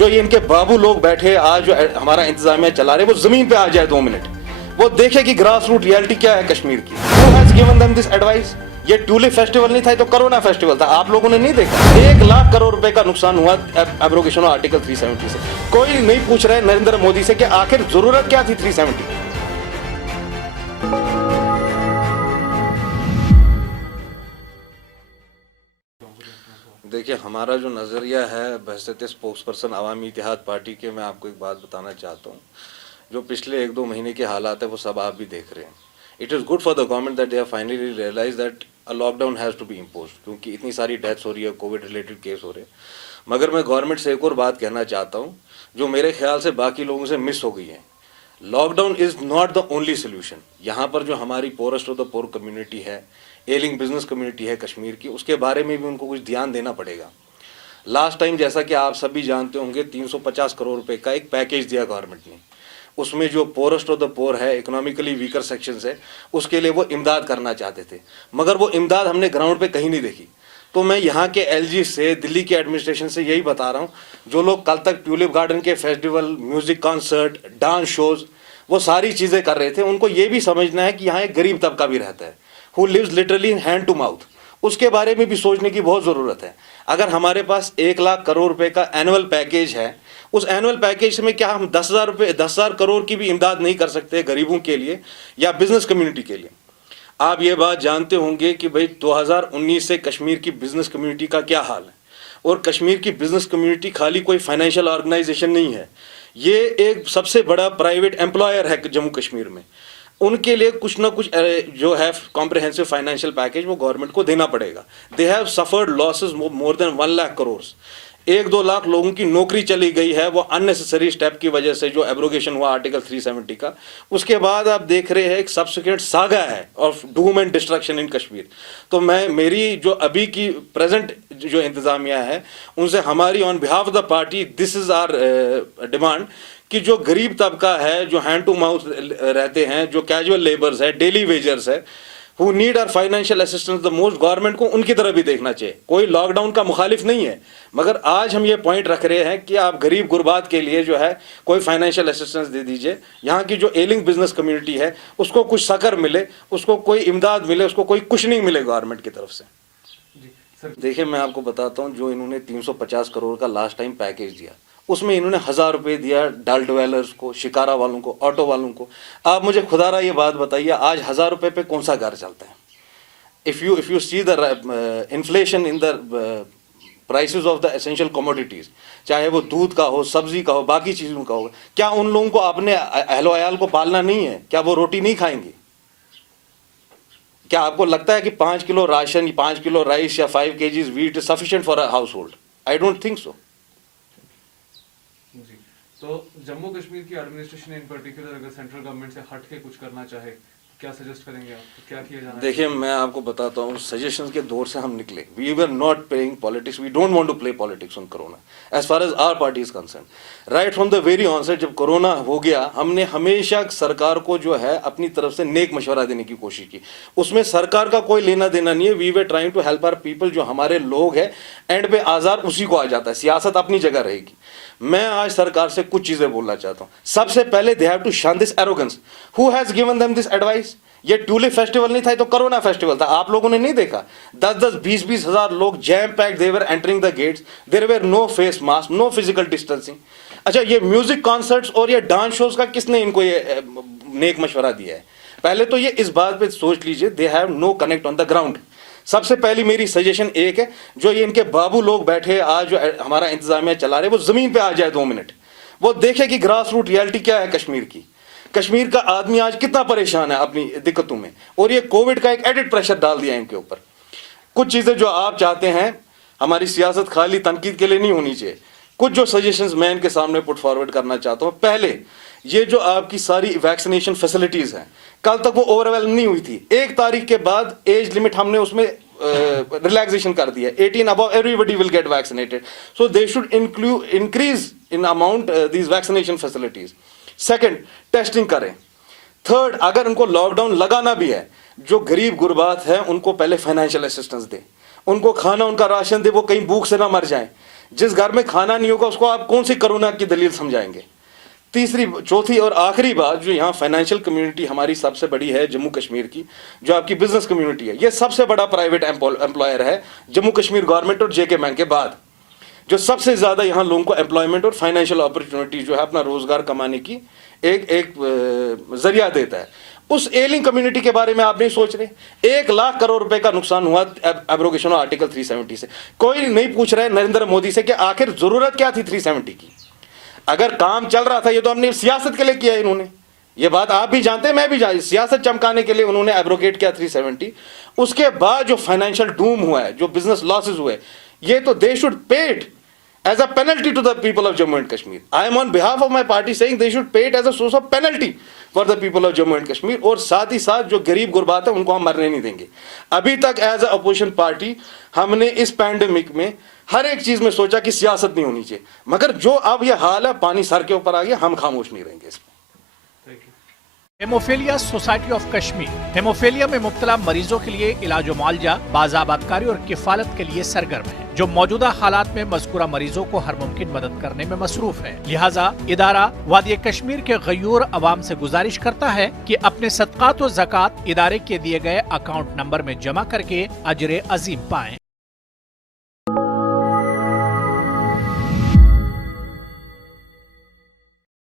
जो ये इनके बाबू लोग बैठे आज जो हमारा इंतजामिया चला रहे, वो जमीन पे आ जाए 2 मिनट, वो देखे कि ग्रास रूट रियलिटी क्या है कश्मीर की। Who has given them this advice? ये ट्यूलिप फेस्टिवल नहीं था, तो कोरोना फेस्टिवल था, आप लोगों ने नहीं देखा। 1 लाख करोड़ रुपए का नुकसान हुआ एब्रोगेशन ऑफ आर्टिकल 370 से। कोई नहीं पूछ रहा है नरेंद्र मोदी से कि आखिर जरूरत क्या थी 370। देखिए, हमारा जो नज़रिया है बहसत स्पोक्स पर्सन अवामी इत्तेहाद पार्टी के, मैं आपको एक बात बताना चाहता हूँ। जो पिछले 1-2 महीने के हालात है वो सब आप भी देख रहे हैं। It is good for the government that they have finally realise that a lockdown has to be impose, क्योंकि इतनी सारी डेथ्स हो रही है, कोविड रिलेटेड केस हो रहे हैं। मगर मैं गवर्नमेंट से एक और बात कहना चाहता हूँ जो मेरे ख्याल से बाकी लोगों से मिस हो गई है। Lockdown is not the only solution. यहाँ पर जो हमारी poorest of the poor community है, एलिंग बिजनेस कम्युनिटी है कश्मीर की, उसके बारे में भी उनको कुछ ध्यान देना पड़ेगा। लास्ट टाइम जैसा कि आप सभी जानते होंगे 350 करोड़ रुपए का एक पैकेज दिया गवर्नमेंट ने। उसमें जो पोरेस्ट ऑफ द पोर है, इकोनॉमिकली वीकर सेक्शंस है, उसके लिए वो इमदाद करना चाहते थे, मगर वो इमदाद हमने ग्राउंड पे कहीं नहीं देखी। तो मैं यहाँ के एलजी से, दिल्ली के एडमिनिस्ट्रेशन से यही बता रहा हूँ, जो लोग कल तक ट्यूलिप गार्डन के festival, music concert, dance shows, वो सारी चीज़ें कर रहे थे, उनको ये भी समझना है कि यहाँ एक गरीब तबका भी रहता है, who lives literally hand to mouth. उसके बारे में भी सोचने की बहुत ज़रूरत है। अगर हमारे पास 1 लाख करोड़ रुपए का एनुअल पैकेज है, उस एनुअल पैकेज में क्या हम 10,000 करोड़ की भी इमदाद नहीं कर सकते गरीबों के लिए या बिजनेस कम्युनिटी के लिए? आप ये बात जानते होंगे कि भाई 2019 से कश्मीर की बिजनेस कम्युनिटी का क्या हाल है। और कश्मीर की बिजनेस कम्युनिटी खाली कोई फाइनेंशियल ऑर्गेनाइजेशन नहीं है, ये एक सबसे बड़ा प्राइवेट एम्प्लॉयर है जम्मू कश्मीर में। उनके लिए कुछ ना कुछ जो है कॉम्प्रिहेंसिव फाइनेंशियल पैकेज वो गवर्नमेंट को देना पड़ेगा। They have suffered losses more than 1 lakh crore. 1-2 lakh लोगों की नौकरी चली गई है, वो अननेसेसरी स्टेप की वजह से, जो एब्रोगेशन हुआ आर्टिकल 370 का। उसके बाद आप देख रहे हैं एक सबसिक्वेंट सागा है of doom and destruction in Kashmir. तो मेरी जो अभी की प्रेजेंट जो इंतजामिया है, उनसे हमारी on behalf of the party this is our demand कि जो गरीब तबका है, जो हैंड टू माउथ रहते हैं, जो कैजुअल लेबर्स है, डेली वेजर्स है, who need our financial assistance the most, government को उनकी तरफ भी देखना चाहिए। कोई लॉकडाउन का मुखालिफ नहीं है, मगर आज हम ये पॉइंट रख रहे हैं कि आप गरीब गुरबात के लिए जो है कोई फाइनेंशियल असिस्टेंस दे दीजिए। यहाँ की जो एलिंग बिजनेस कम्युनिटी है उसको कुछ सकर मिले, उसको कोई इमदाद मिले, उसको कोई कुछ नहीं मिले गवर्नमेंट की तरफ से। देखिए, मैं आपको बताता हूँ, जो इन्होंने 350 करोड़ का लास्ट टाइम पैकेज दिया, उसमें इन्होंने 1000 रुपये दिया डल डवेलर्स को, शिकारा वालों को, ऑटो वालों को। आप मुझे खुदारा ये बात बताइए, आज 1000 रुपये पे कौन सा घर चलता है? If you see the inflation in the prices of the essential commodities, चाहे वो दूध का हो, सब्जी का हो, बाकी चीज़ों का हो, क्या उन लोगों को अपने अहलो अयाल को पालना नहीं है? क्या वो रोटी नहीं खाएंगे? क्या आपको लगता है कि 5 किलो राशन, 5 किलो राइस या 5 kgs wheat is sufficient for a house hold? I don't think so. तो जम्मू कश्मीर की एडमिनिस्ट्रेशन इन पर्टिकुलर अगर सेंट्रल गवर्नमेंट से हट के कुछ करना चाहे, क्या सजेस्ट करेंगे आप? तो क्या किया जाना? देखिए, मैं आपको बताता हूँ, सजेशंस के दौर से हम निकले। We were not playing politics, we don't want to play politics on corona as far as our party is concern. Right from the very onset, जब कोरोना हो गया, हमने हमेशा सरकार को जो है अपनी तरफ से नेक मशवरा देने की कोशिश की। उसमें सरकार का कोई लेना देना नहीं है। We were trying to help our people. जो हमारे लोग हैं, एंड पे आज़ार उसी को आ जाता है। सियासत अपनी जगह रहेगी। मैं आज सरकार से कुछ चीजें बोलना चाहता हूँ। सबसे पहले दे हैव टू शन this arrogance. Who has given them this advice? ये ट्यूलिप फेस्टिवल नहीं था, तो कोरोना फेस्टिवल था, आप लोगों ने नहीं देखा? 10-10, 20-20 हजार लोग jam packed, they were entering the gates, there were no face mask, no physical distancing. अच्छा, ये म्यूजिक कॉन्सर्ट्स और ये डांस शोज का किसने इनको ये नेक मशवरा दिया है? पहले तो ये इस बात पे सोच लीजिए, they have no connect on the ground. सबसे पहली मेरी सजेशन एक है, जो ये इनके बाबू लोग बैठे आज जो हमारा इंतजामिया चला रहे, वो जमीन पे आ जाए 2 मिनट, वो देखे कि ग्रास रूट रियलिटी क्या है कश्मीर की। कश्मीर का आदमी आज कितना परेशान है अपनी दिक्कतों में, और ये कोविड का एक एडिड प्रेशर डाल दिया इनके ऊपर। कुछ चीजें जो आप चाहते हैं, हमारी सियासत खाली तनकीद के लिए नहीं होनी चाहिए। कुछ जो सजेशंस मैं इनके सामने पुट फॉरवर्ड करना चाहता हूँ। पहले, ये जो आपकी सारी वैक्सीनेशन फैसिलिटीज हैं, कल तक वो ओवरवेलम नहीं हुई थी। 1 तारीख के बाद एज लिमिट हमने उसमें रिलैक्सेशन कर दिया। 18 above everybody will get vaccinated, so they should increase in amount these vaccination facilities. Second, testing करें। थर्ड, अगर उनको लॉकडाउन लगाना भी है, जो गरीब गुरबात है उनको पहले फाइनेंशियल असिस्टेंस दे, उनको खाना, उनका राशन दे, वो कहीं भूख से ना मर जाएं। जिस घर में खाना नहीं होगा उसको आप कौन सी कोरोना की दलील समझाएंगे? तीसरी, चौथी और आखिरी बात, जो यहाँ फाइनेंशियल कम्युनिटी हमारी सबसे बड़ी है जम्मू कश्मीर की, जो आपकी बिजनेस कम्युनिटी है, ये सबसे बड़ा प्राइवेट एम्प्लॉयर है जम्मू कश्मीर गवर्नमेंट और जेके बैंक के बाद, जो सबसे ज्यादा यहाँ लोगों को एम्प्लॉयमेंट और फाइनेंशियल अपॉर्चुनिटी जो है अपना रोजगार कमाने की एक जरिया देता है। उस एलिंग कम्युनिटी के बारे में आप नहीं सोच रहे। 1 लाख करोड़ रुपए का नुकसान हुआ एब्रोगेशन ऑफ आर्टिकल 370 से। कोई नहीं पूछ रहा है नरेंद्र मोदी से कि आखिर जरूरत क्या थी 370 की। अगर काम चल रहा था, ये तो हमने सियासत के लिए किया है इन्होंने, ये बात आप भी जानते हैं, मैं भी जानती, सियासत चमकाने के लिए उन्होंने एब्रोगेट किया 370। उसके बाद जो फाइनेंशियल डूम हुआ है, जो बिजनेस लॉसेस हुए, ये तो they should pay it as a penalty to the people of Jammu and Kashmir. I am on behalf of my party saying they should pay it as a source of penalty for the people of Jammu and Kashmir. और साथ ही साथ जो गरीब गुरबात है उनको हम मरने नहीं देंगे। अभी तक एज अ अपोजिशन पार्टी हमने इस पैंडेमिक में हर एक चीज में सोचा कि सियासत नहीं होनी चाहिए, मगर जो अब यह हाल है, पानी सर के ऊपर आ गया, हम खामोश नहीं रहेंगे इस पर। Haemophilia society of Kashmir haemophilia में मुब्तला मरीजों के लिए इलाज व मुआवजा, बाज़ाबातकारी और किफालत के लिए सरगर्म है, जो मौजूदा हालात में मज़कूरा मरीजों को हर मुमकिन मदद करने में मसरूफ है। लिहाजा इदारा वादी कश्मीर के गयूर अवाम से गुजारिश करता है कि अपने सदकात व ज़कात इदारे के दिए गए अकाउंट नंबर में जमा करके अजर अजीम पाएं।